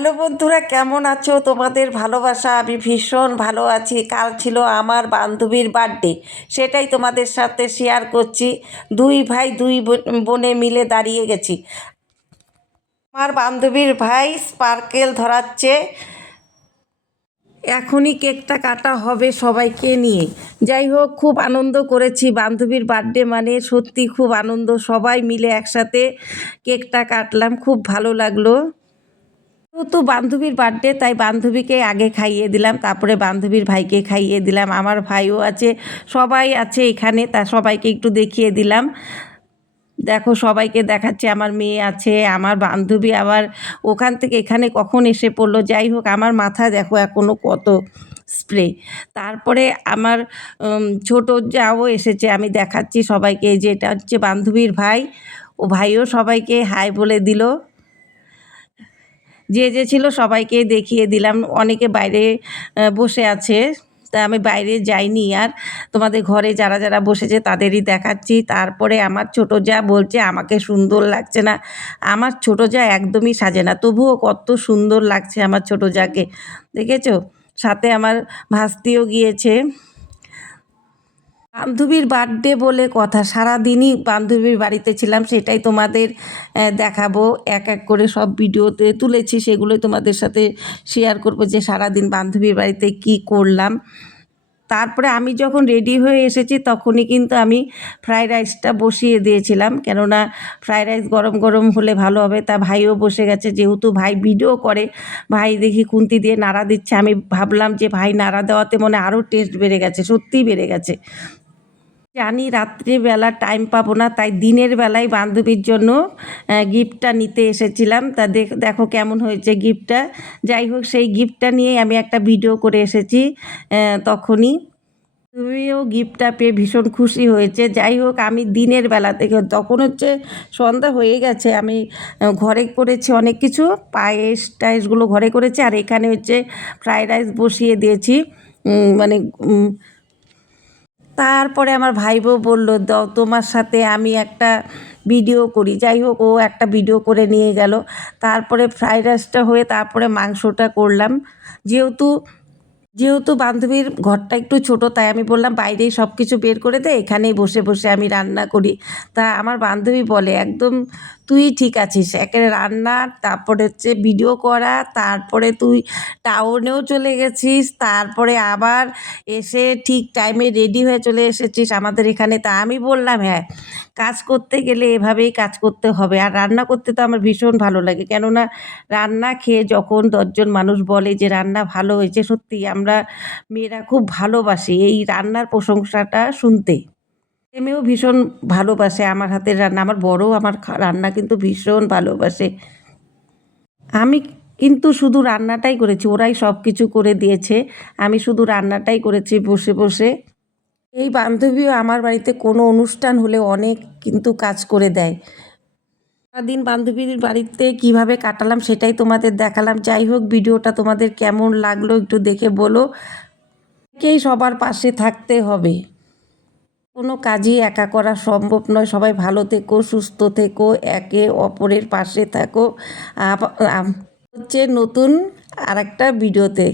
Hello বন্ধুরা, কেমন আছো? তোমাদের ভালোবাসা আমি ভীষণ ভালো আছি। কাল ছিল আমার বান্ধবীর বার্থডে, সেটাই তোমাদের সাথে শেয়ার করছি। দুই ভাই দুই বোনে মিলে দাঁড়িয়ে গেছি। আমার বান্ধবীর ভাই স্পার্কেল ধরাচ্ছে, এখনই কেকটা কাটা হবে সবাইকে নিয়ে। যাই হোক, খুব আনন্দ করেছি। বান্ধবীর বার্থডে মানে সত্যি খুব আনন্দ, সবাই মিলে একসাথে কেকটা কাটলাম, খুব ভালো লাগলো। তো বান্ধবীর বার্থডে, তাই বান্ধবীকে আগে খাইয়ে দিলাম, তারপরে বান্ধবীর ভাইকে খাইয়ে দিলাম। আমার ভাইও আছে, সবাই আছে এখানে, তা সবাইকে একটু দেখিয়ে দিলাম। দেখো, সবাইকে দেখাচ্ছে। আমার মেয়ে আছে, আমার বান্ধবী আবার ওখান থেকে এখানে কখন এসে পড়লো। যাই হোক, আমার মাথায় দেখো এখনও কত স্প্রে। তারপরে আমার ছোট যাও এসেছে, আমি দেখাচ্ছি সবাইকে যে এটা হচ্ছে বান্ধবীর ভাই। ও ভাইও সবাইকে হাই বলে দিল। যে যে ছিল সবাইকে দেখিয়ে দিলাম। অনেকে বাইরে বসে আছে, তা আমি বাইরে যাইনি আর। তোমাদের ঘরে যারা যারা বসেছে তাদেরই দেখাচ্ছি। তারপরে আমার ছোটো জা বলছে আমাকে সুন্দর লাগছে না। আমার ছোটো জা একদমই সাজে না, তবুও কত সুন্দর লাগছে আমার ছোটো জাকে, দেখেছো? সাথে আমার ভাস্তিও গিয়েছে। বান্ধবীর বার্থডে বলে কথা, সারাদিনই বান্ধবীর বাড়িতে ছিলাম, সেটাই তোমাদের দেখাবো। এক এক করে সব ভিডিওতে তুলেছি, সেগুলোই তোমাদের সাথে শেয়ার করবো যে সারাদিন বান্ধবীর বাড়িতে কি করলাম। তারপরে আমি যখন রেডি হয়ে এসেছি তখনই কিন্তু আমি ফ্রাইড রাইসটা বসিয়ে দিয়েছিলাম, কেননা ফ্রাইড রাইস গরম গরম হলে ভালো হবে। তা ভাইও বসে গেছে, যেহেতু ভাই ভিডিও করে, ভাই দেখি খুন্তি দিয়ে নাড়া দিচ্ছে। আমি ভাবলাম যে ভাই নাড়া দেওয়াতে মনে আরও টেস্ট বেড়ে গেছে, সত্যিই বেড়ে গেছে। জানি রাত্রিবেলা টাইম পাবো না, তাই দিনের বেলায় বান্ধবীর জন্য গিফটটা নিতে এসেছিলাম। তা দেখো কেমন হয়েছে গিফটটা। যাই হোক, সেই গিফটটা নিয়েই আমি একটা ভিডিও করে এসেছি তখনই। তুমিও গিফটটা পেয়ে ভীষণ খুশি হয়েছে। যাই হোক, আমি দিনের বেলা থেকে, তখন হচ্ছে সন্ধ্যা হয়ে গেছে, আমি ঘরে করেছি অনেক কিছু, পায়েস টায়েসগুলো ঘরে করেছি, আর এখানে হচ্ছে ফ্রাইড রাইস বসিয়ে দিয়েছি। মানে তারপরে আমার ভাইবো বললো, দাও তোমার সাথে আমি একটা ভিডিও করি। যাই হোক, ও একটা ভিডিও করে নিয়ে গেল। তারপরে ফ্রাইড রাইসটা হয়ে তারপরে মাংসটা করলাম। যেহেতু যেহেতু বান্ধবীর ঘরটা একটু ছোট, তাই আমি বললাম বাইরেই সব কিছু বের করে দে, এখানেই বসে বসে আমি রান্না করি। তা আমার বান্ধবী বলে, একদম তুই ঠিক আছিস, একে রান্না, তারপরে হচ্ছে ভিডিও করা, তারপরে তুই টাউনেও চলে গেছিস, তারপরে আবার এসে ঠিক টাইমে রেডি হয়ে চলে এসেছিস আমাদের এখানে। তা আমি বললাম, হ্যাঁ, কাজ করতে গেলে এভাবেই কাজ করতে হবে। আর রান্না করতে তো আমার ভীষণ ভালো লাগে, কেননা রান্না খেয়ে যখন 10জন মানুষ বলে যে রান্না ভালো হয়েছে, সত্যি আমরা মেয়েরা খুব ভালোবাসি এই রান্নার প্রশংসাটা শুনতে। মেয়েও ভীষণ ভালোবাসে আমার হাতের রান্না। আমার বড়ও আমার রান্না কিন্তু ভীষণ ভালোবাসে। আমি কিন্তু শুধু রান্নাটাই করেছি, ওরাই সব কিছু করে দিয়েছে। আমি শুধু রান্নাটাই করেছি বসে বসে। এই বান্ধবীও আমার বাড়িতে কোনো অনুষ্ঠান হলে অনেক কিন্তু কাজ করে দেয়। সারাদিন বান্ধবীর বাড়িতে কিভাবে কাটালাম সেটাই তোমাদের দেখালাম। যাই হোক, ভিডিওটা তোমাদের কেমন লাগলো একটু দেখে বলো। কেই সবার পাশে থাকতে হবে, কোনো কাজই একা করা সম্ভব নয়। সবাই ভালো থেকো, সুস্থ থেকো, একে অপরের পাশে থাকো। হচ্ছে নতুন আর একটা ভিডিওতে।